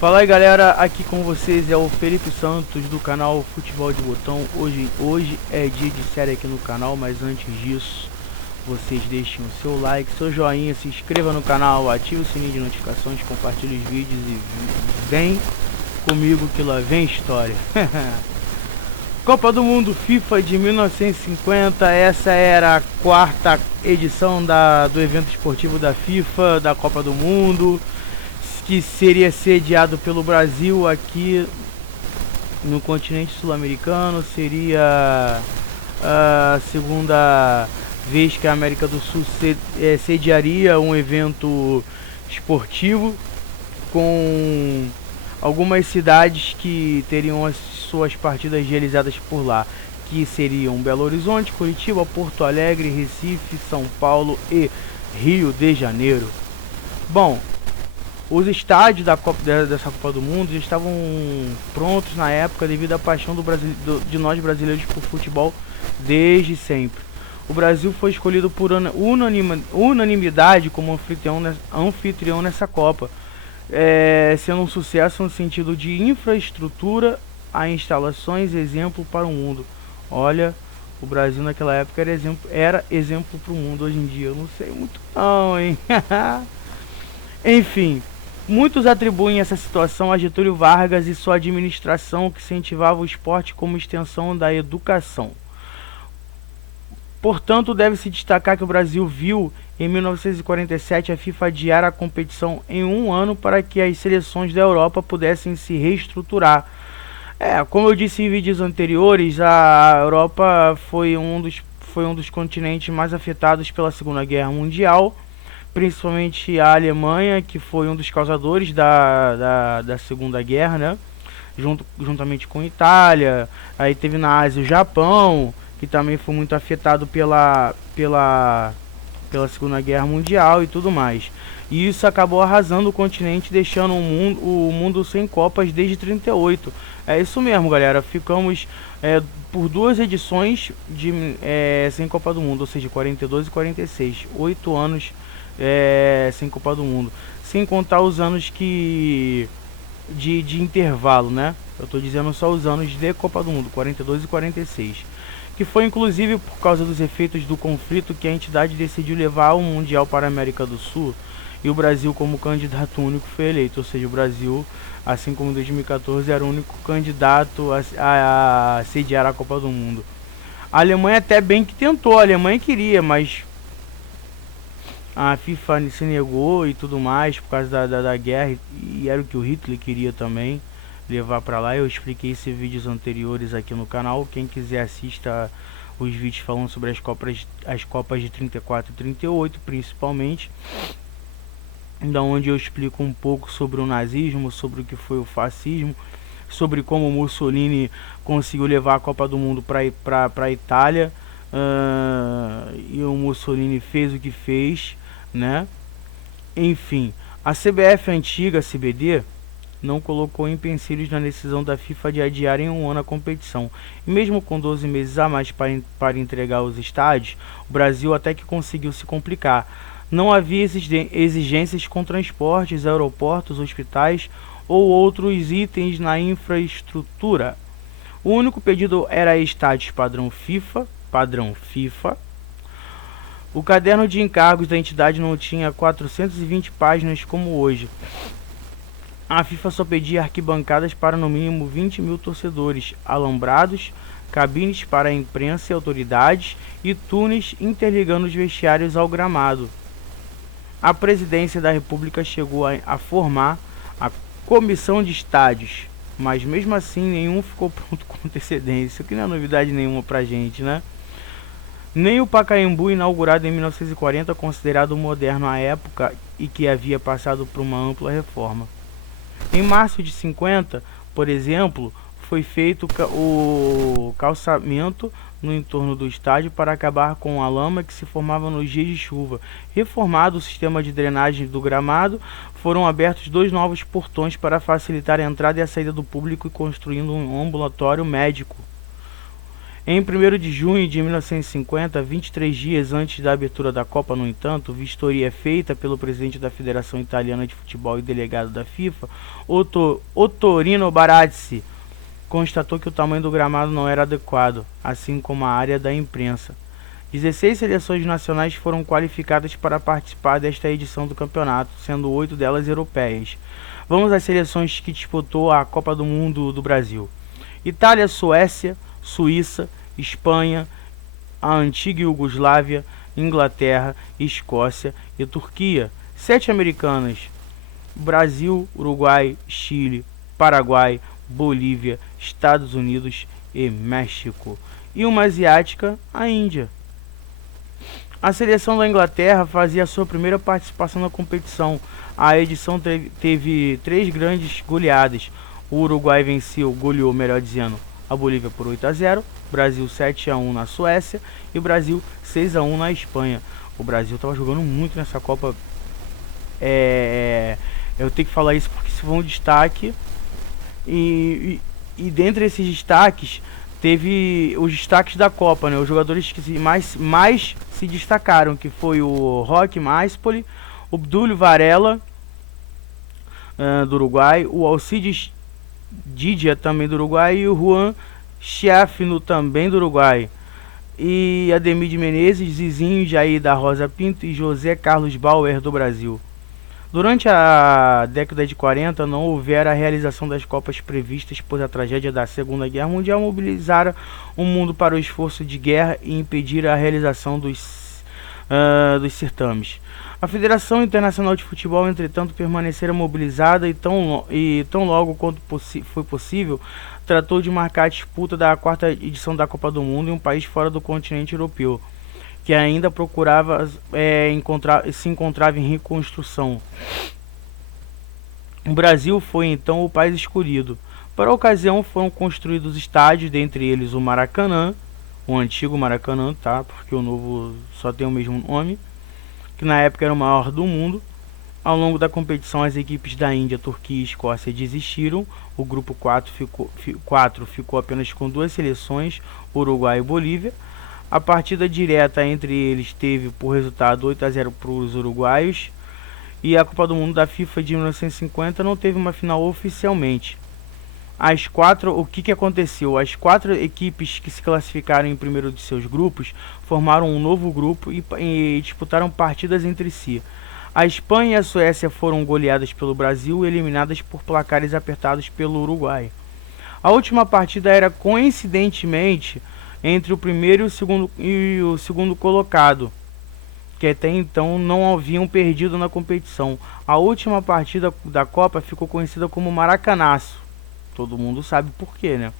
Fala aí galera, aqui com vocês é o Felipe Santos do canal Futebol de Botão. Hoje é dia de série aqui no canal, mas antes disso vocês deixem o seu like, seu joinha, se inscreva no canal, ative o sininho de notificações, compartilhe os vídeos e vem comigo que lá vem história. Copa do Mundo FIFA de 1950, essa era a quarta edição do evento esportivo da FIFA, da Copa do Mundo, que seria sediado pelo Brasil aqui no continente sul-americano. Seria a segunda vez que a América do Sul sediaria um evento esportivo, com algumas cidades que teriam as suas partidas realizadas por lá, que seriam Belo Horizonte, Curitiba, Porto Alegre, Recife, São Paulo e Rio de Janeiro. Bom, os estádios dessa Copa do Mundo já estavam prontos na época devido à paixão de nós brasileiros por futebol desde sempre. O Brasil foi escolhido por unanimidade como anfitrião nessa Copa, sendo um sucesso no sentido de infraestrutura, a instalações, exemplo para o mundo. Olha, o Brasil naquela época era exemplo para o mundo. Hoje em dia eu não sei muito não, hein? Enfim, muitos atribuem essa situação a Getúlio Vargas e sua administração, que incentivava o esporte como extensão da educação. Portanto, deve-se destacar que o Brasil viu em 1947 a FIFA adiar a competição em um ano para que as seleções da Europa pudessem se reestruturar. Como eu disse em vídeos anteriores, a Europa foi um dos continentes mais afetados pela Segunda Guerra Mundial, principalmente a Alemanha, que foi um dos causadores da Segunda Guerra, né? Juntamente com a Itália. Aí teve na Ásia o Japão, que também foi muito afetado pela Segunda Guerra Mundial e tudo mais. E isso acabou arrasando o continente, deixando o mundo sem Copas desde 38. É isso mesmo, galera. Ficamos por duas edições sem Copa do Mundo, ou seja, 42 e 46. 8 anos sem Copa do Mundo. Sem contar os anos de intervalo, né? Eu tô dizendo só os anos de Copa do Mundo, 42 e 46. Que foi inclusive por causa dos efeitos do conflito que a entidade decidiu levar o Mundial para a América do Sul, e o Brasil, como candidato único, foi eleito. Ou seja, o Brasil, assim como em 2014, era o único candidato a sediar a Copa do Mundo. A Alemanha até bem que tentou, a Alemanha queria, mas a FIFA se negou e tudo mais por causa da guerra, e era o que o Hitler queria também levar para lá. Eu expliquei isso em vídeos anteriores aqui no canal. Quem quiser, assista os vídeos falando sobre as Copas de 34 e 38 principalmente, da onde eu explico um pouco sobre o nazismo, sobre o que foi o fascismo, sobre como o Mussolini conseguiu levar a Copa do Mundo para a Itália, e o Mussolini fez o que fez, né? Enfim, a CBF antiga, a CBD, não colocou empecilhos na decisão da FIFA de adiar em um ano a competição. E mesmo com 12 meses a mais para entregar os estádios, o Brasil até que conseguiu se complicar. Não havia exigências com transportes, aeroportos, hospitais ou outros itens na infraestrutura. O único pedido era estádios padrão FIFA. O caderno de encargos da entidade não tinha 420 páginas como hoje. A FIFA só pedia arquibancadas para no mínimo 20 mil torcedores, alambrados, cabines para a imprensa e autoridades e túneis interligando os vestiários ao gramado. A presidência da República chegou a formar a comissão de estádios, mas mesmo assim nenhum ficou pronto com antecedência, o que não é novidade nenhuma pra gente, né? Nem o Pacaembu, inaugurado em 1940, considerado moderno à época e que havia passado por uma ampla reforma. Em março de 50, por exemplo, foi feito o calçamento no entorno do estádio para acabar com a lama que se formava nos dias de chuva. Reformado o sistema de drenagem do gramado, foram abertos 2 novos portões para facilitar a entrada e a saída do público e construindo um ambulatório médico. Em 1º de junho de 1950, 23 dias antes da abertura da Copa, no entanto, vistoria feita pelo presidente da Federação Italiana de Futebol e delegado da FIFA, Ottorino Barazzi, constatou que o tamanho do gramado não era adequado, assim como a área da imprensa. 16 seleções nacionais foram qualificadas para participar desta edição do campeonato, sendo 8 delas europeias. Vamos às seleções que disputou a Copa do Mundo do Brasil. Itália, Suécia, Suíça, Espanha, a antiga Iugoslávia, Inglaterra, Escócia e Turquia. 7 americanas: Brasil, Uruguai, Chile, Paraguai, Bolívia, Estados Unidos e México. E uma asiática, a Índia. A seleção da Inglaterra fazia sua primeira participação na competição. A edição teve 3 grandes goleadas. O Uruguai goleou, melhor dizendo, a Bolívia por 8-0, Brasil 7-1 na Suécia e Brasil 6-1 na Espanha. O Brasil estava jogando muito nessa Copa. Eu tenho que falar isso porque isso foi um destaque. E dentre esses destaques, teve os destaques da Copa, né? Os jogadores que mais se destacaram, que foi o Roque Maspoli, o Obdúlio Varela, do Uruguai, o Alcides Didia, também do Uruguai, e o Juan Schiaffino, também do Uruguai. E Ademir de Menezes, Zizinho, Jair da Rosa Pinto e José Carlos Bauer, do Brasil. Durante a década de 40 não houvera a realização das Copas previstas, pois a tragédia da Segunda Guerra Mundial mobilizara o mundo para o esforço de guerra e impedir a realização dos certames. A Federação Internacional de Futebol, entretanto, permanecera mobilizada e tão logo quanto foi possível, tratou de marcar a disputa da 4ª edição da Copa do Mundo em um país fora do continente europeu, que ainda se encontrava em reconstrução. O Brasil foi então o país escolhido. Para a ocasião foram construídos estádios, dentre eles o Maracanã, o antigo Maracanã, tá? Porque o novo só tem o mesmo nome, que na época era o maior do mundo. Ao longo da competição, as equipes da Índia, Turquia e Escócia desistiram. O grupo 4 ficou apenas com 2 seleções, Uruguai e Bolívia. A partida direta entre eles teve por resultado 8-0 para os uruguaios. E a Copa do Mundo da FIFA de 1950 não teve uma final oficialmente. O que aconteceu? As 4 equipes que se classificaram em primeiro de seus grupos formaram um novo grupo e disputaram partidas entre si. A Espanha e a Suécia foram goleadas pelo Brasil e eliminadas por placares apertados pelo Uruguai. A última partida era coincidentemente entre o primeiro e o segundo colocado, que até então não haviam perdido na competição. A última partida da Copa ficou conhecida como Maracanaço. Todo mundo sabe por quê, né?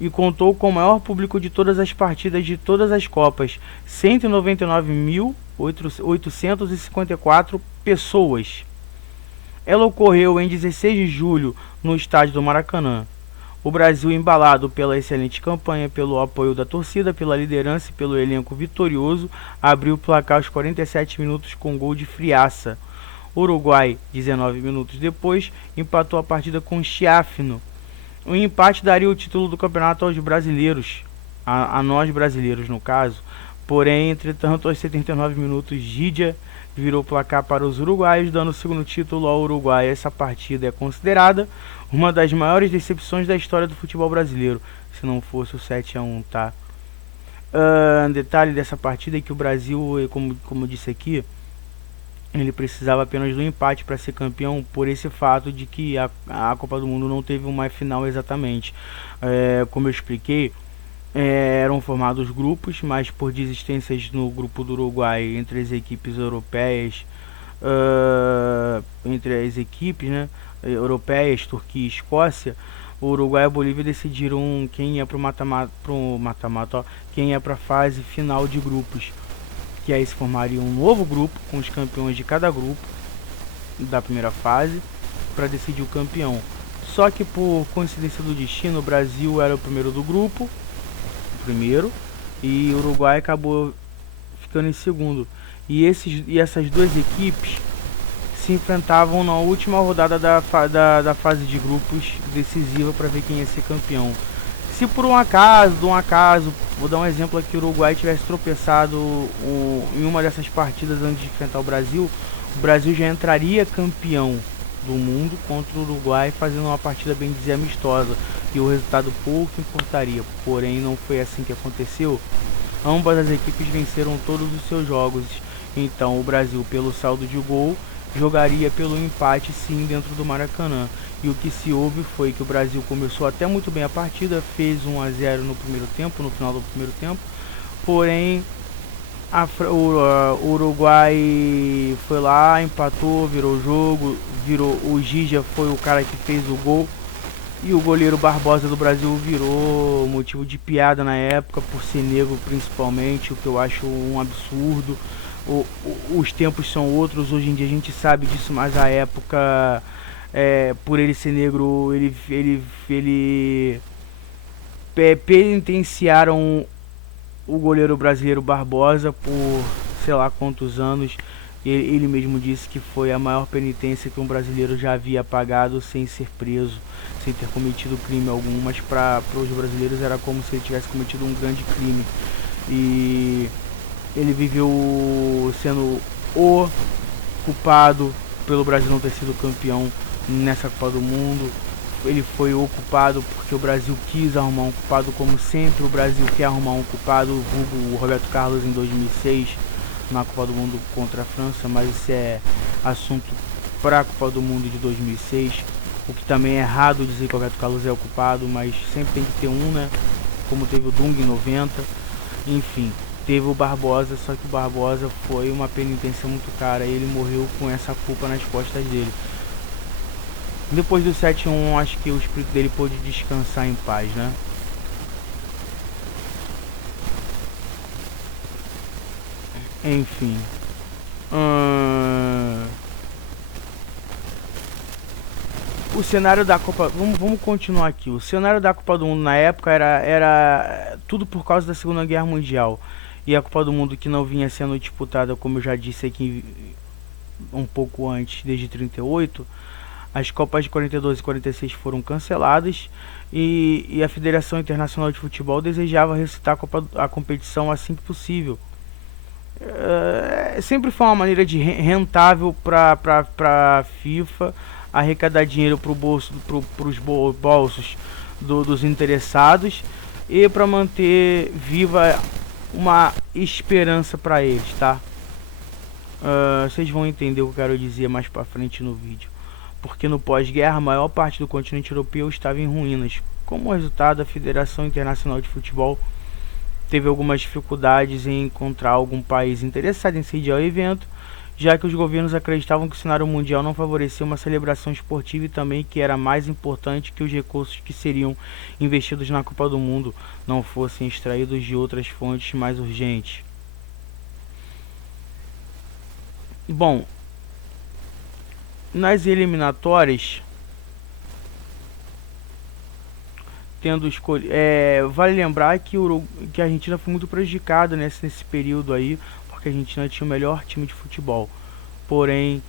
E contou com o maior público de todas as partidas de todas as Copas, 199.854 pessoas. Ela ocorreu em 16 de julho no estádio do Maracanã. O Brasil, embalado pela excelente campanha, pelo apoio da torcida, pela liderança e pelo elenco vitorioso, abriu o placar aos 47 minutos com gol de Friaça. O Uruguai, 19 minutos depois, empatou a partida com Schiaffino. O empate daria o título do campeonato aos brasileiros, a nós brasileiros no caso. Porém, entretanto, aos 79 minutos, Didia virou o placar para os uruguaios, dando o segundo título ao Uruguai. Essa partida é considerada uma das maiores decepções da história do futebol brasileiro, se não fosse o 7-1, tá? Detalhe dessa partida é que o Brasil, como eu disse aqui, ele precisava apenas do empate para ser campeão, por esse fato de que a Copa do Mundo não teve uma final exatamente. Como eu expliquei, eram formados grupos, mas por desistências no grupo do Uruguai entre as equipes europeias, né, europeias, Turquia e Escócia, o Uruguai e a Bolívia decidiram quem ia para o mata-mata, quem ia para a fase final de grupos, que aí se formaria um novo grupo com os campeões de cada grupo da primeira fase para decidir o campeão. Só que por coincidência do destino, o Brasil era o primeiro do grupo, e o Uruguai acabou ficando em segundo. E essas duas equipes se enfrentavam na última rodada da fase de grupos decisiva para ver quem ia ser campeão. Se por um acaso, vou dar um exemplo aqui, o Uruguai tivesse tropeçado em uma dessas partidas antes de enfrentar o Brasil já entraria campeão do mundo contra o Uruguai, fazendo uma partida bem dizer amistosa, e o resultado pouco importaria. Porém, não foi assim que aconteceu. Ambas as equipes venceram todos os seus jogos, então o Brasil, pelo saldo de gol, jogaria pelo empate sim dentro do Maracanã. E o que se houve foi que o Brasil começou até muito bem a partida, fez 1 a 0 no primeiro tempo, no final do primeiro tempo, porém o Uruguai foi lá, empatou, virou o jogo, o Gija foi o cara que fez o gol, e o goleiro Barbosa do Brasil virou motivo de piada na época, por ser negro principalmente, o que eu acho um absurdo. Os tempos são outros, hoje em dia a gente sabe disso, mas a época, por ele ser negro, ele penitenciaram o goleiro brasileiro Barbosa por sei lá quantos anos. Ele mesmo disse que foi a maior penitência que um brasileiro já havia pagado sem ser preso, sem ter cometido crime algum, mas para os brasileiros era como se ele tivesse cometido um grande crime. E ele viveu sendo o culpado pelo Brasil não ter sido campeão nessa Copa do Mundo. Ele foi o culpado porque o Brasil quis arrumar um culpado, como sempre o Brasil quer arrumar um culpado, o Roberto Carlos em 2006 na Copa do Mundo contra a França, mas isso é assunto para a Copa do Mundo de 2006, o que também é errado dizer que o Roberto Carlos é o culpado, mas sempre tem que ter um, né, como teve o Dunga em 90, enfim, teve o Barbosa, só que o Barbosa foi uma penitência muito cara, e ele morreu com essa culpa nas costas dele. Depois do 7-1, acho que o espírito dele pôde descansar em paz, né? Enfim. O cenário da Copa... Vamos continuar aqui. O cenário da Copa do Mundo na época era tudo por causa da Segunda Guerra Mundial. E a Copa do Mundo, que não vinha sendo disputada, como eu já disse aqui um pouco antes, desde 38... As Copas de 42 e 46 foram canceladas e a Federação Internacional de Futebol desejava ressuscitar a competição assim que possível. Sempre foi uma maneira de rentável para a FIFA arrecadar dinheiro para os bolsos dos interessados e para manter viva uma esperança para eles, tá? Vocês vão entender o que eu quero dizer mais para frente no vídeo. Porque no pós-guerra a maior parte do continente europeu estava em ruínas. Como resultado, a Federação Internacional de Futebol teve algumas dificuldades em encontrar algum país interessado em sediar o evento, já que os governos acreditavam que o cenário mundial não favorecia uma celebração esportiva e também que era mais importante que os recursos que seriam investidos na Copa do Mundo não fossem extraídos de outras fontes mais urgentes. Bom, nas eliminatórias, vale lembrar que a Argentina foi muito prejudicada nesse período aí, porque a Argentina tinha o melhor time de futebol. Porém,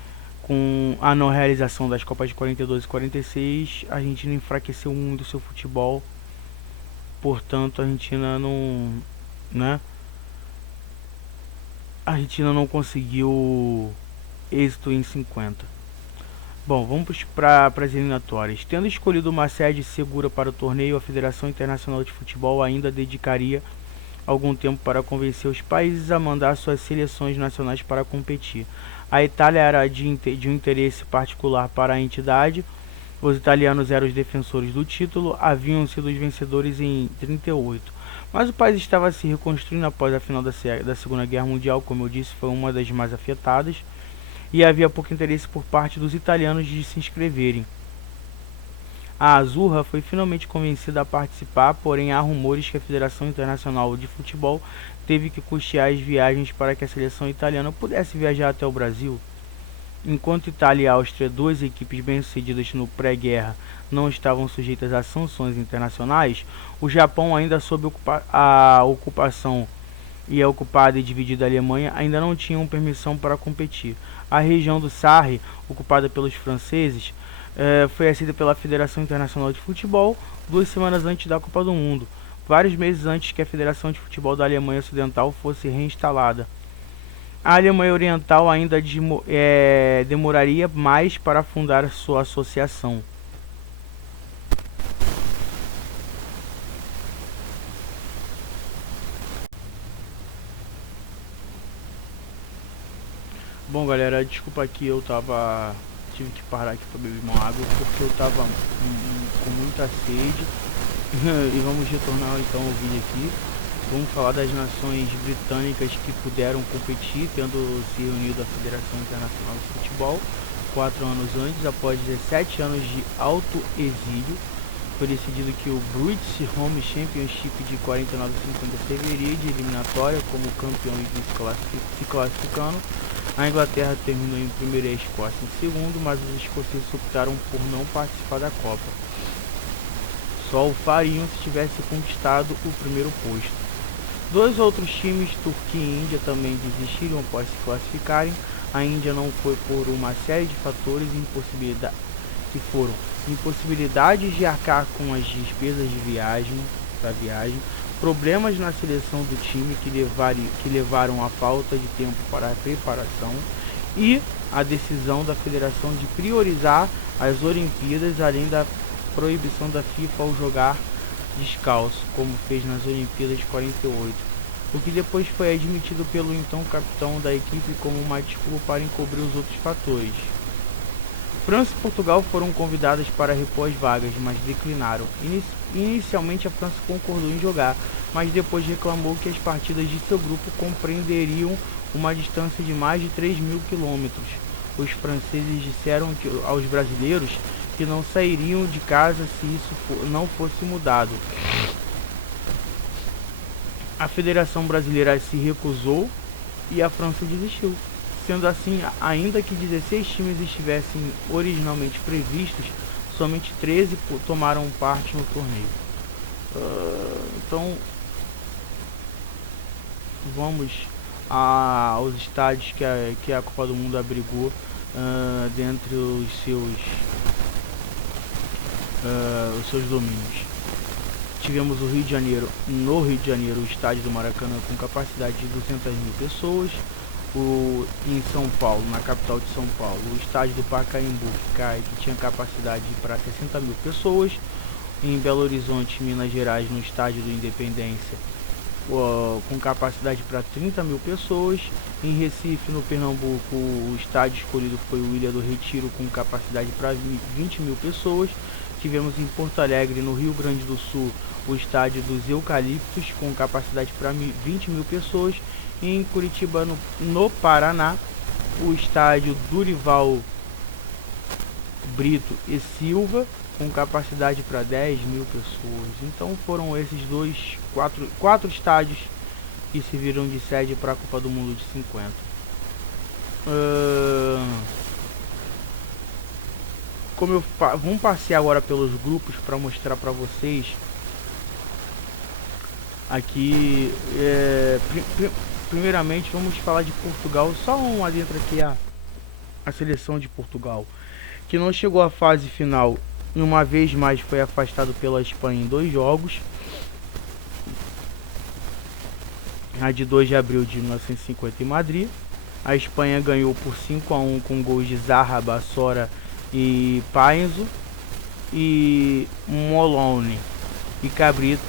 com a não realização das Copas de 42 e 46, a Argentina enfraqueceu muito o seu futebol. Portanto, a Argentina não conseguiu êxito em 50. Bom, vamos para as eliminatórias. Tendo escolhido uma sede segura para o torneio, a Federação Internacional de Futebol ainda dedicaria algum tempo para convencer os países a mandar suas seleções nacionais para competir. A Itália era de um interesse particular para a entidade. Os italianos eram os defensores do título, haviam sido os vencedores em 38. Mas o país estava se reconstruindo após a final da Segunda Guerra Mundial, como eu disse, foi uma das mais afetadas. E havia pouco interesse por parte dos italianos de se inscreverem. A Azzurra foi finalmente convencida a participar, porém há rumores que a Federação Internacional de Futebol teve que custear as viagens para que a seleção italiana pudesse viajar até o Brasil. Enquanto Itália e Áustria, duas equipes bem-sucedidas no pré-guerra, não estavam sujeitas a sanções internacionais, o Japão, ainda sob a ocupação e a ocupada e dividida Alemanha, ainda não tinham permissão para competir. A região do Sarre, ocupada pelos franceses, foi aceita pela Federação Internacional de Futebol 2 semanas antes da Copa do Mundo, vários meses antes que a Federação de Futebol da Alemanha Ocidental fosse reinstalada. A Alemanha Oriental ainda demoraria mais para fundar sua associação. Bom, galera, desculpa aqui, tive que parar aqui para beber uma água porque eu tava com muita sede. E vamos retornar então ao vídeo aqui. Vamos falar das nações britânicas que puderam competir, tendo se reunido a Federação Internacional de Futebol 4 anos antes. Após 17 anos de alto exílio, foi decidido que o British Home Championship de 49-50 serviria de eliminatória como campeões se classificando. A Inglaterra terminou em primeiro e a Escócia em segundo, mas os escoceses optaram por não participar da Copa. Só o fariam se tivesse conquistado o primeiro posto. Dois outros times, Turquia e Índia, também desistiram após se classificarem. A Índia não foi por uma série de fatores impossibilidades de arcar com as despesas de viagem, problemas na seleção do time que levaram à falta de tempo para a preparação e a decisão da federação de priorizar as Olimpíadas, além da proibição da FIFA ao jogar descalço, como fez nas Olimpíadas de 48, o que depois foi admitido pelo então capitão da equipe como uma desculpa para encobrir os outros fatores. França e Portugal foram convidadas para repor as vagas, mas declinaram. Inicialmente a França concordou em jogar, mas depois reclamou que as partidas de seu grupo compreenderiam uma distância de mais de 3.000 quilômetros. Os franceses disseram aos brasileiros que não sairiam de casa se isso não fosse mudado. A Federação Brasileira se recusou e a França desistiu. Sendo assim, ainda que 16 times estivessem originalmente previstos, somente 13 tomaram parte no torneio. Então, vamos aos estádios que a Copa do Mundo abrigou dentre os seus domínios. Tivemos no Rio de Janeiro, o estádio do Maracanã com capacidade de 200.000 pessoas. Em São Paulo, na capital de São Paulo, o estádio do Pacaembu, que tinha capacidade para 60.000 pessoas. Em Belo Horizonte, Minas Gerais, no estádio do Independência, com capacidade para 30.000 pessoas. Em Recife, no Pernambuco, o estádio escolhido foi o Ilha do Retiro, com capacidade para 20.000 pessoas. Tivemos em Porto Alegre, no Rio Grande do Sul, o estádio dos Eucaliptos, com capacidade para 20.000 pessoas. Em Curitiba, no Paraná, o estádio Durival Brito e Silva, com capacidade para 10.000 pessoas. Então foram esses quatro estádios que serviram de sede para a Copa do Mundo de 50. Vamos passear agora pelos grupos para mostrar para vocês aqui. Primeiramente vamos falar de Portugal, só um adentro aqui a seleção de Portugal, que não chegou à fase final e uma vez mais foi afastado pela Espanha em 2 jogos. A de 2 de abril de 1950 em Madrid. A Espanha ganhou por 5-1 com gols de Zaha, Bassora e Paenzo, e Molone e Cabrita.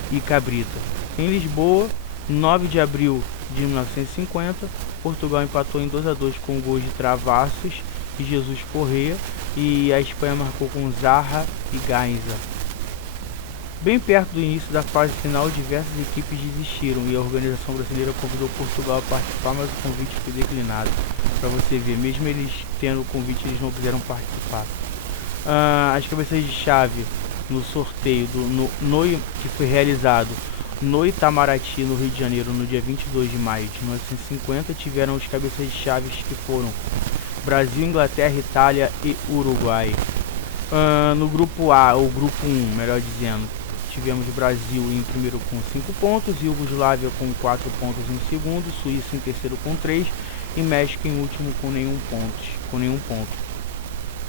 Em Lisboa, 9 de abril de 1950, Portugal empatou em 2-2 com gols de Travassos e Jesus Correa, e a Espanha marcou com Zaha e Gainza. Bem perto do início da fase final, diversas equipes desistiram e a organização brasileira convidou Portugal a participar, mas o convite foi declinado. Para você ver, mesmo eles tendo o convite, eles não quiseram participar. As cabeças de chave no sorteio que foi realizado no Itamaraty, no Rio de Janeiro, no dia 22 de maio de 1950, tiveram os cabeças de chaves que foram Brasil, Inglaterra, Itália e Uruguai. No grupo A, ou grupo 1, melhor dizendo, tivemos Brasil em primeiro com 5 pontos, Iugoslávia com 4 pontos em segundo, Suíça em terceiro com 3 e México em último com nenhum ponto.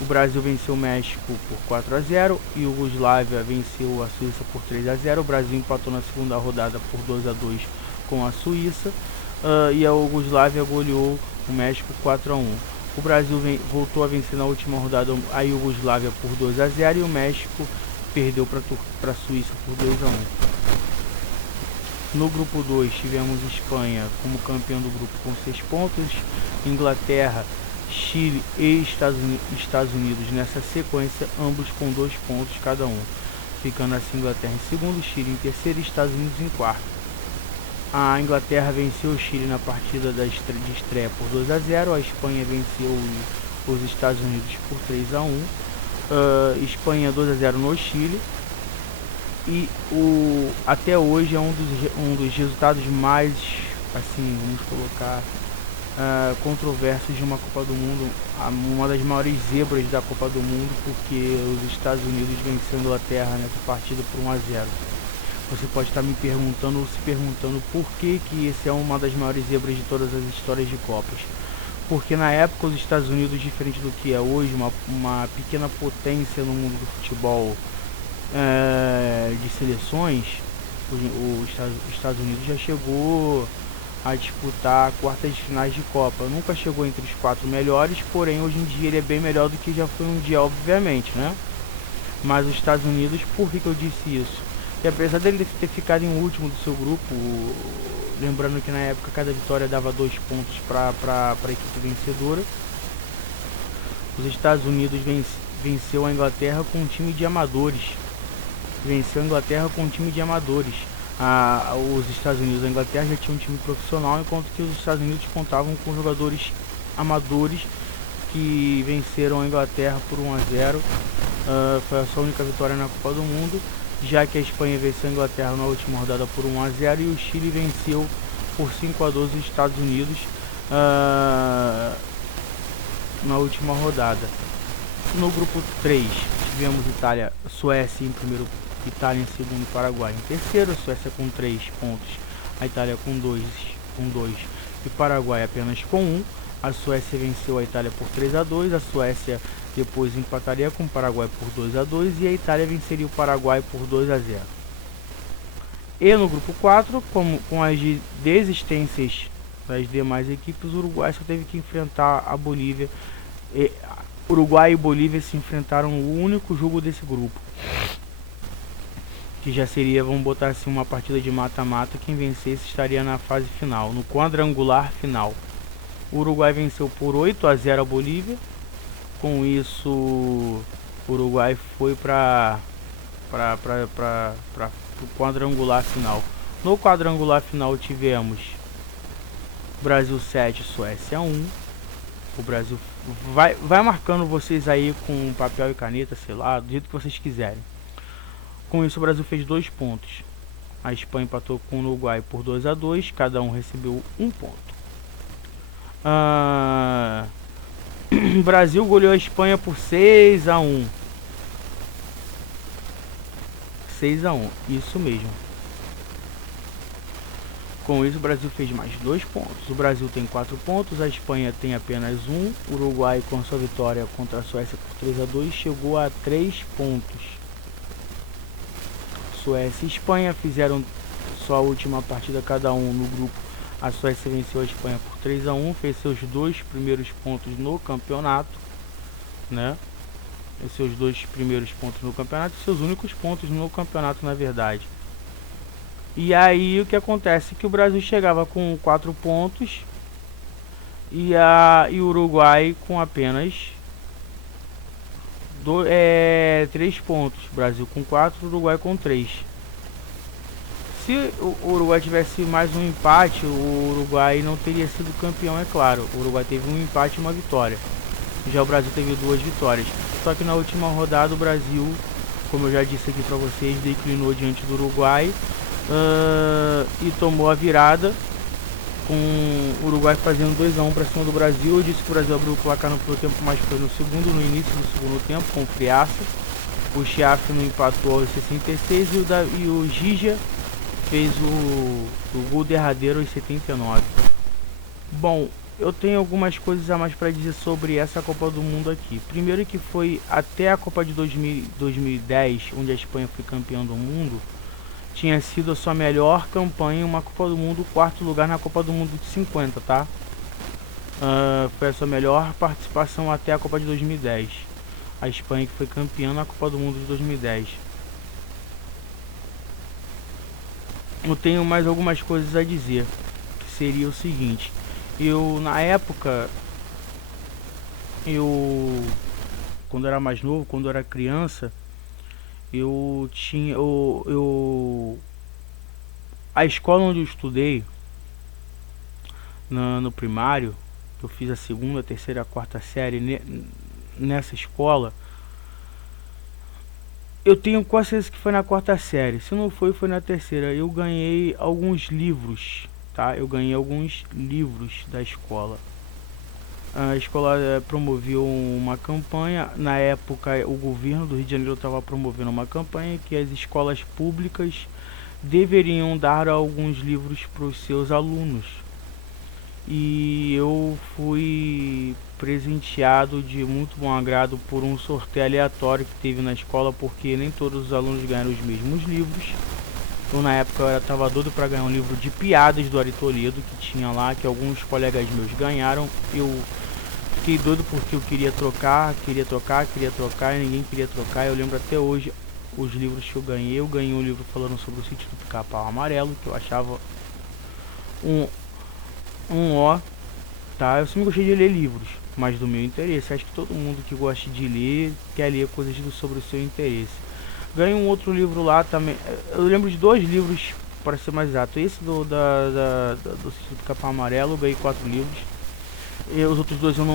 O Brasil venceu o México por 4-0, e o Iugoslávia venceu a Suíça por 3-0. O Brasil empatou na segunda rodada por 2-2 com a Suíça, e a Iugoslávia goleou o México 4-1. O Brasil voltou a vencer na última rodada a Iugoslávia por 2-0, e o México perdeu para a Suíça por 2-1. No grupo 2 tivemos Espanha como campeão do grupo com 6 pontos, Inglaterra, Chile e Estados Unidos nessa sequência, ambos com 2 pontos cada um, ficando assim Inglaterra em segundo, Chile em terceiro e Estados Unidos em quarto. A Inglaterra venceu o Chile na partida de estreia por 2-0, a Espanha venceu os Estados Unidos por 3-1, Espanha 2-0 no Chile, e até hoje é um dos resultados mais, assim, vamos colocar, controversos de uma Copa do Mundo, uma das maiores zebras da Copa do Mundo, porque os Estados Unidos venceu a Inglaterra nessa partida por 1-0. Você pode estar me perguntando ou se perguntando por que esse é uma das maiores zebras de todas as histórias de Copas. Porque na época os Estados Unidos, diferente do que é hoje, uma pequena potência no mundo do futebol de seleções, os Estados Unidos já chegou a disputar quartas de finais de Copa. Nunca chegou entre os 4 melhores, porém hoje em dia ele é bem melhor do que já foi um dia, obviamente, né? Mas os Estados Unidos, por que eu disse isso? E apesar dele ter ficado em último do seu grupo, lembrando que na época cada vitória dava 2 pontos para a equipe vencedora, os Estados Unidos venceu a Inglaterra com um time de amadores. Os Estados Unidos e a Inglaterra já tinham um time profissional, enquanto que os Estados Unidos contavam com jogadores amadores que venceram a Inglaterra por 1-0. Foi a sua única vitória na Copa do Mundo, já que a Espanha venceu a Inglaterra na última rodada por 1-0 e o Chile venceu por 5-2 os Estados Unidos na última rodada. No grupo 3 tivemos Suécia em primeiro, Itália em segundo e Paraguai em terceiro. A Suécia com 3 pontos, a Itália com 2 e Paraguai apenas com 1. A Suécia venceu a Itália por 3-2, a Suécia depois empataria com o Paraguai por 2-2 e a Itália venceria o Paraguai por 2-0. E no grupo 4, com as desistências das demais equipes, o Uruguai só teve que enfrentar a Bolívia. Uruguai e Bolívia se enfrentaram no único jogo desse grupo, que já seria, vamos botar assim, uma partida de mata-mata. Quem vencesse estaria na fase final, no quadrangular final. O Uruguai venceu por 8-0 a Bolívia. Com isso, o Uruguai foi para o quadrangular final. No quadrangular final tivemos Brasil 7, Suécia 1. O Brasil vai marcando vocês aí com papel e caneta, sei lá, do jeito que vocês quiserem. Com isso, o Brasil fez 2 pontos. A Espanha empatou com o Uruguai por 2-2, cada um recebeu 1 ponto. O Brasil goleou a Espanha por 6-1. 6-1, isso mesmo. Com isso, o Brasil fez mais 2 pontos. O Brasil tem 4 pontos, a Espanha tem apenas 1. O Uruguai, com sua vitória contra a Suécia por 3-2, chegou a 3 pontos. Suécia e Espanha fizeram sua última partida cada um no grupo. A Suécia venceu a Espanha por 3-1, fez seus 2 primeiros pontos no campeonato, né? Seus 2 primeiros pontos no campeonato, seus únicos pontos no campeonato, na verdade. E aí o que acontece é que o Brasil chegava com 4 pontos e o Uruguai com apenas 3 pontos. Brasil com 4, Uruguai com 3. Se o Uruguai tivesse mais um empate, o Uruguai não teria sido campeão, é claro. O Uruguai teve um empate e uma vitória. Já o Brasil teve 2 vitórias. Só que na última rodada o Brasil, como eu já disse aqui para vocês, declinou diante do Uruguai e tomou a virada, com o Uruguai fazendo 2-1 para cima do Brasil. Eu disse que o Brasil abriu o placar no primeiro tempo, mas foi no início do segundo tempo, com o Friaça. O Chiaf não empatou aos 66 e o Gija fez o gol derradeiro aos 79. Bom, eu tenho algumas coisas a mais para dizer sobre essa Copa do Mundo aqui. Primeiro que foi até a Copa de 2010, onde a Espanha foi campeã do mundo, tinha sido a sua melhor campanha em uma Copa do Mundo, quarto lugar na Copa do Mundo de 50, tá? Foi a sua melhor participação até a Copa de 2010. A Espanha que foi campeã na Copa do Mundo de 2010. Eu tenho mais algumas coisas a dizer, que seria o seguinte: eu na época, quando eu era mais novo, quando eu era criança, eu tinha a escola onde eu estudei no primário, eu fiz a segunda, terceira, quarta série nessa escola. Eu tenho quase certeza que foi na quarta série. Se não foi, foi na terceira. Eu ganhei alguns livros, tá? Eu ganhei alguns livros da escola. A escola promoveu uma campanha. Na época, o governo do Rio de Janeiro estava promovendo uma campanha que as escolas públicas deveriam dar alguns livros para os seus alunos. E eu fui presenteado de muito bom agrado por um sorteio aleatório que teve na escola, porque nem todos os alunos ganharam os mesmos livros. Eu na época eu estava doido para ganhar um livro de piadas do Ari Toledo que tinha lá, que alguns colegas meus ganharam. Eu fiquei doido porque eu queria trocar e ninguém queria trocar. Eu lembro até hoje os livros que eu ganhei. Eu ganhei um livro falando sobre o sítio do Pica-Pau Amarelo, que eu achava um ó, tá? Eu sempre gostei de ler livros, mas do meu interesse. Acho que todo mundo que gosta de ler quer ler coisas sobre o seu interesse. Ganhei um outro livro lá também. Eu lembro de dois livros, para ser mais exato. Esse do Sítio do Capão Amarelo, eu ganhei 4 livros. E os outros dois eu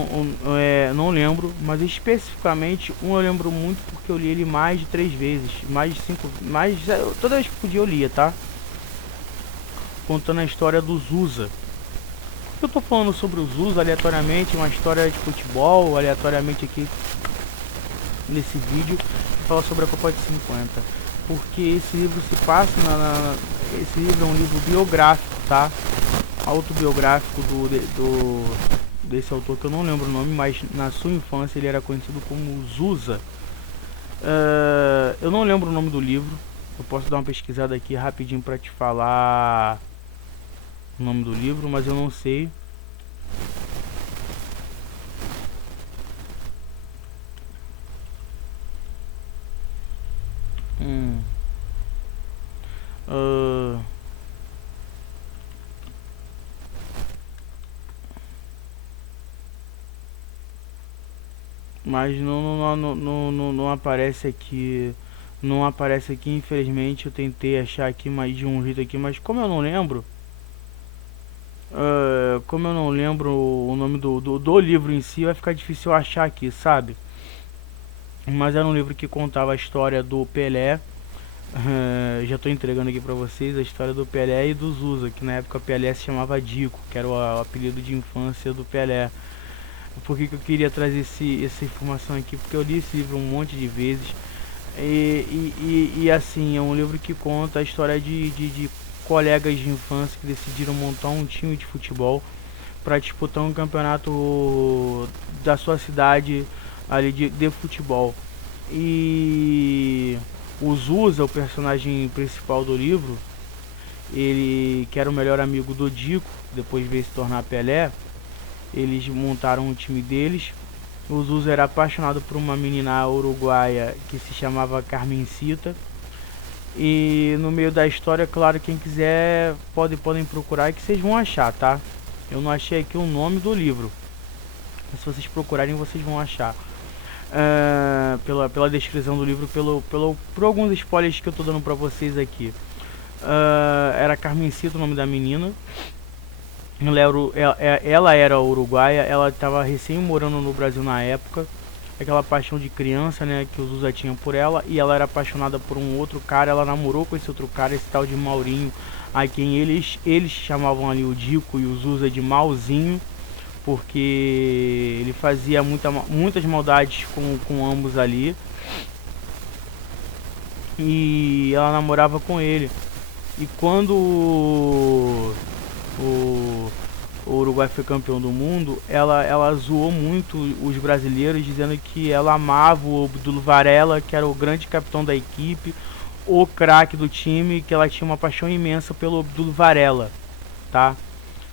não lembro, mas especificamente um eu lembro muito porque eu li ele mais de 3 vezes, mais de 5, toda vez que podia eu lia, tá? Contando a história do Zusa. Eu tô falando sobre o Zusa aleatoriamente, uma história de futebol, aleatoriamente aqui nesse vídeo, que fala sobre a Copa de 50. Porque esse livro se passa esse livro é um livro biográfico, tá? Autobiográfico desse autor, que eu não lembro o nome, mas na sua infância ele era conhecido como Zusa. Eu não lembro o nome do livro. Eu posso dar uma pesquisada aqui rapidinho pra te falar o nome do livro, mas eu não sei. Mas não aparece aqui. Não aparece aqui, infelizmente. Eu tentei achar aqui mais de um jeito aqui, mas como eu não lembro, o nome do livro em si, vai ficar difícil eu achar aqui, sabe? Mas era um livro que contava a história do Pelé. Já estou entregando aqui pra vocês a história do Pelé e do Zusa, que na época o Pelé se chamava Dico, que era o apelido de infância do Pelé. Por que eu queria trazer essa informação aqui? Porque eu li esse livro um monte de vezes. E assim, é um livro que conta a história de colegas de infância que decidiram montar um time de futebol para disputar um campeonato da sua cidade ali de futebol. E o Zusa, o personagem principal do livro, ele que era o melhor amigo do Dico, depois veio se tornar Pelé. Eles montaram um time deles. O Zusa era apaixonado por uma menina uruguaia que se chamava Carmencita. E no meio da história, claro, quem quiser podem procurar, que vocês vão achar, tá? Eu não achei aqui o nome do livro, mas se vocês procurarem vocês vão achar. Pela descrição do livro, por alguns spoilers que eu tô dando pra vocês aqui. Era Carmencita o nome da menina. Ela era uruguaia, ela estava recém morando no Brasil na época. Aquela paixão de criança, né, que o Zusa tinha por ela. E ela era apaixonada por um outro cara. Ela namorou com esse outro cara, esse tal de Maurinho, a quem eles chamavam ali o Dico e o Zusa de Malzinho, porque ele fazia muitas maldades com ambos ali. E ela namorava com ele. E quando o Uruguai foi campeão do mundo, ela zoou muito os brasileiros, dizendo que ela amava o Abdul Varela, que era o grande capitão da equipe, o craque do time, que ela tinha uma paixão imensa pelo Abdul Varela, tá?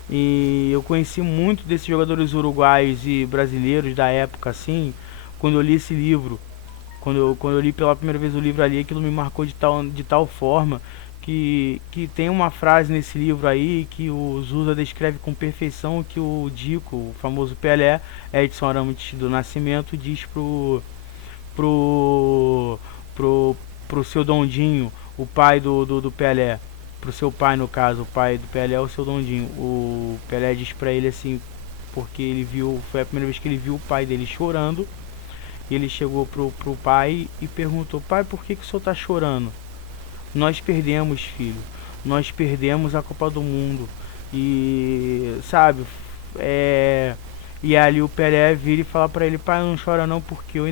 E eu conheci muito desses jogadores uruguaios e brasileiros da época, assim, quando eu li esse livro. Quando eu li pela primeira vez o livro ali, aquilo me marcou de tal forma que tem uma frase nesse livro aí que o Zusa descreve com perfeição que o Dico, o famoso Pelé, Edson Arantes do Nascimento, diz pro, pro, pro seu Dondinho, o pai do Pelé, pro seu pai no caso, o pai do Pelé é o seu Dondinho. O Pelé diz pra ele assim, porque ele viu, foi a primeira vez que ele viu o pai dele chorando, e ele chegou pro pai e perguntou: pai, por que o senhor tá chorando? Nós perdemos, filho. Nós perdemos a Copa do Mundo. E, sabe, e ali o Pelé vira e fala pra ele: pai, não chora não, porque eu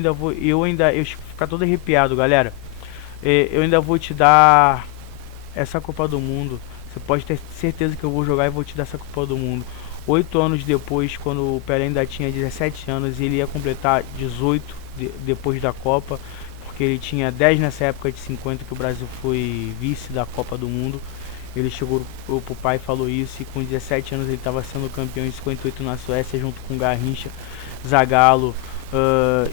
ficar todo arrepiado, galera. Eu ainda vou te dar essa Copa do Mundo. Você pode ter certeza que eu vou jogar e vou te dar essa Copa do Mundo. 8 anos depois, quando o Pelé ainda tinha 17 anos, ele ia completar 18 depois da Copa, porque ele tinha 10 nessa época de 50 que o Brasil foi vice da Copa do Mundo. Ele chegou pro pai e falou isso, e com 17 anos ele estava sendo campeão em 58 na Suécia, junto com Garrincha, Zagallo,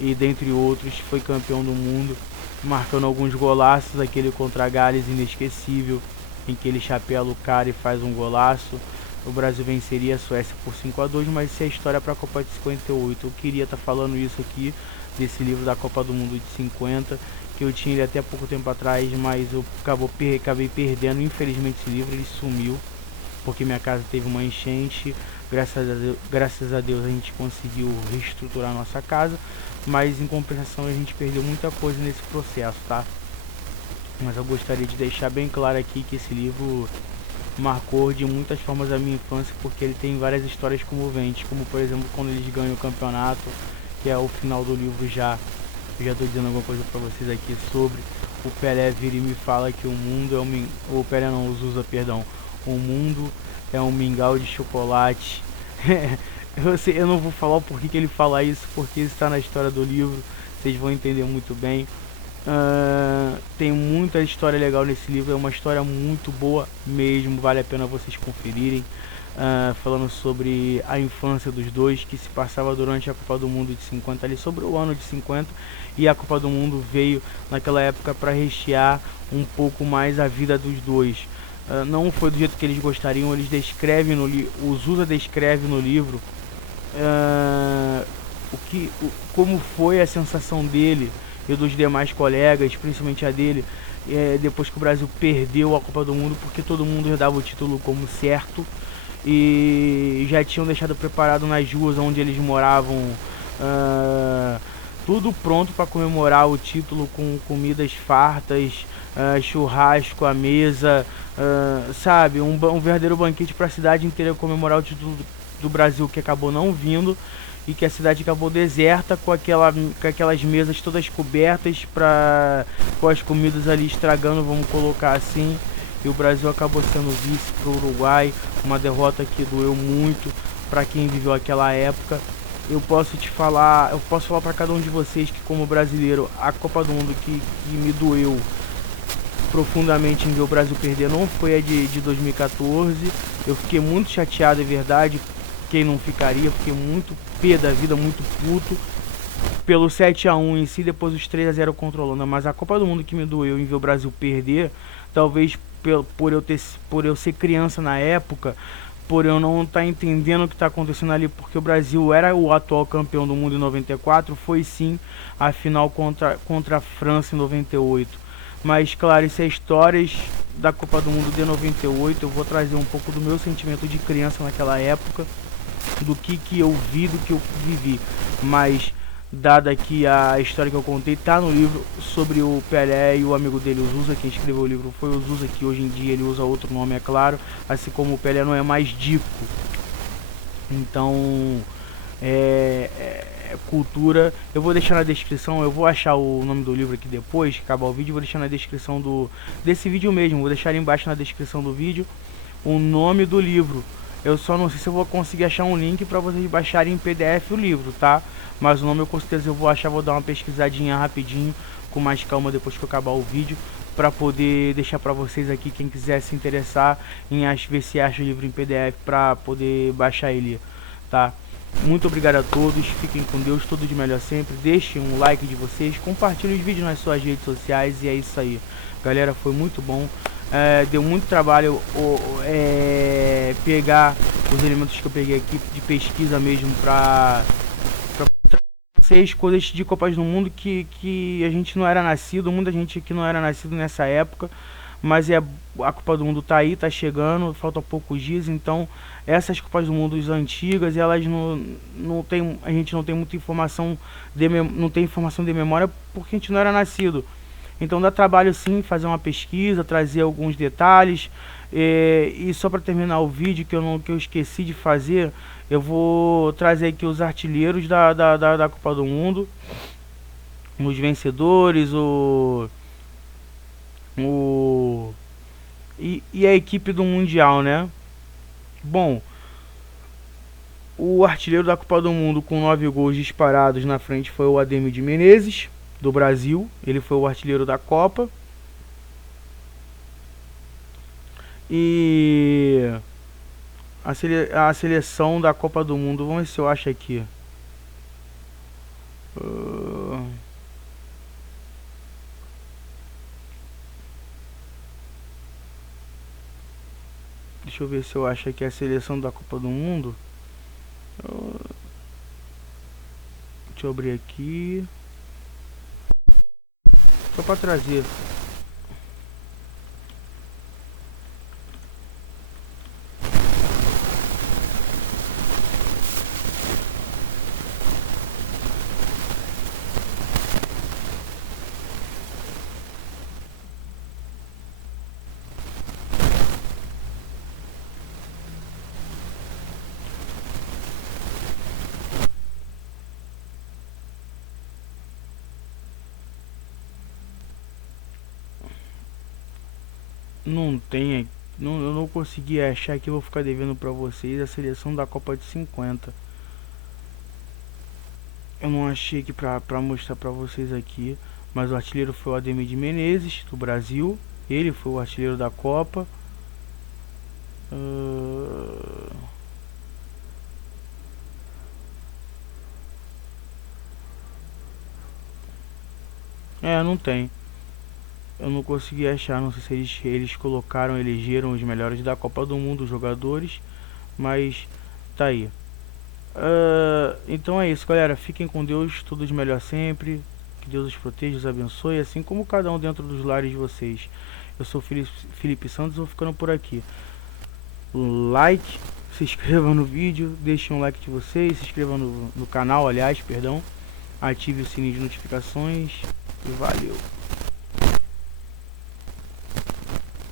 e dentre outros, foi campeão do mundo, marcando alguns golaços, aquele contra Gales inesquecível, em que ele chapela o cara e faz um golaço. O Brasil venceria a Suécia por 5-2, mas isso é história para a Copa de 58. Eu queria estar falando isso aqui, desse livro da Copa do Mundo de 50, que eu tinha ele até pouco tempo atrás, mas eu acabei perdendo, infelizmente esse livro ele sumiu, porque minha casa teve uma enchente. Graças a Deus a gente conseguiu reestruturar nossa casa, mas em compensação a gente perdeu muita coisa nesse processo, tá? Mas eu gostaria de deixar bem claro aqui que esse livro marcou de muitas formas a minha infância, porque ele tem várias histórias comoventes, como por exemplo quando eles ganham o campeonato, que é o final do livro já. Eu já estou dizendo alguma coisa para vocês aqui sobre o Pelé vira e me fala que o mundo é o Pelé não, o Zusa, perdão. O mundo é um mingau de chocolate. Eu não vou falar o porquê que ele fala isso, porque isso está na história do livro, vocês vão entender muito bem. Tem muita história legal nesse livro, é uma história muito boa mesmo, vale a pena vocês conferirem. Falando sobre a infância dos dois, que se passava durante a Copa do Mundo de 50, ali sobre o ano de 50, e a Copa do Mundo veio naquela época para rechear um pouco mais a vida dos dois. Não foi do jeito que eles gostariam, eles descrevem o Zusa descreve no livro como foi a sensação dele e dos demais colegas, principalmente a dele, depois que o Brasil perdeu a Copa do Mundo, porque todo mundo dava o título como certo e já tinham deixado preparado nas ruas onde eles moravam, tudo pronto para comemorar o título, com comidas fartas, churrasco à mesa, sabe, um verdadeiro banquete para a cidade inteira comemorar o título do Brasil, que acabou não vindo, e que a cidade acabou deserta, com aquelas mesas todas cobertas, com as comidas ali estragando, vamos colocar assim. E o Brasil acabou sendo vice para o Uruguai, uma derrota que doeu muito para quem viveu aquela época. Eu posso falar para cada um de vocês que, como brasileiro, a Copa do Mundo que me doeu profundamente em ver o Brasil perder não foi a de 2014. Eu fiquei muito chateado, é verdade. Quem não ficaria? Fiquei muito pé da vida, muito puto pelo 7-1 em si, depois os 3-0 contra a Holanda. Mas a Copa do Mundo que me doeu em ver o Brasil perder, talvez por eu ser criança na época, por eu não estar entendendo o que está acontecendo ali, porque o Brasil era o atual campeão do mundo em 94, foi sim a final contra a França em 98. Mas claro, isso é histórias da Copa do Mundo de 98, eu vou trazer um pouco do meu sentimento de criança naquela época, do que eu vi, do que eu vivi. Mas dada aqui a história que eu contei, tá no livro, sobre o Pelé e o amigo dele, o Zusa. Quem escreveu o livro foi o Zusa, que hoje em dia ele usa outro nome, é claro, assim como o Pelé não é mais Dico. Então cultura. Eu vou deixar na descrição, eu vou achar o nome do livro aqui depois que acabar o vídeo, vou deixar na descrição desse vídeo mesmo, vou deixar ali embaixo na descrição do vídeo o nome do livro. Eu só não sei se eu vou conseguir achar um link para vocês baixarem em PDF o livro, tá? Mas o nome eu com certeza eu vou achar, vou dar uma pesquisadinha rapidinho, com mais calma depois que eu acabar o vídeo, para poder deixar para vocês aqui, quem quiser se interessar em ver se acha o livro em PDF para poder baixar ele, tá? Muito obrigado a todos, fiquem com Deus, tudo de melhor sempre, deixem um like de vocês, compartilhem os vídeos nas suas redes sociais e é isso aí. Galera, foi muito bom, deu muito trabalho pegar os elementos que eu peguei aqui de pesquisa mesmo pra vocês, coisas de Copas do Mundo que a gente não era nascido, muita gente aqui não era nascido nessa época, mas a Copa do Mundo tá aí, tá chegando, faltam poucos dias, então essas Copas do Mundo antigas, elas não tem, a gente não tem muita informação não tem informação de memória porque a gente não era nascido. Então dá trabalho sim fazer uma pesquisa, trazer alguns detalhes. E só para terminar o vídeo que eu esqueci de fazer, eu vou trazer aqui os artilheiros da Copa do Mundo, os vencedores, e a equipe do Mundial, né? Bom, o artilheiro da Copa do Mundo com 9 gols disparados na frente foi o Ademir de Menezes, do Brasil. Ele foi o artilheiro da Copa. E a seleção da Copa do Mundo, vamos ver se eu acho aqui. Deixa eu ver se eu acho aqui a seleção da Copa do Mundo. Deixa eu abrir aqui. Só para trazer. Não tem, eu não consegui achar aqui, eu vou ficar devendo pra vocês a seleção da Copa de 50. Eu não achei aqui pra mostrar pra vocês aqui, mas o artilheiro foi o Ademir de Menezes, do Brasil. Ele foi o artilheiro da Copa. Não tem. Eu não consegui achar, não sei se eles colocaram, elegeram os melhores da Copa do Mundo, os jogadores, mas tá aí. Então é isso, galera, fiquem com Deus, tudo de melhor sempre, que Deus os proteja, os abençoe, assim como cada um dentro dos lares de vocês. Eu sou Felipe Santos, vou ficando por aqui. Like, se inscreva no vídeo, deixe um like de vocês, se inscreva no canal, aliás, perdão, ative o sininho de notificações e valeu!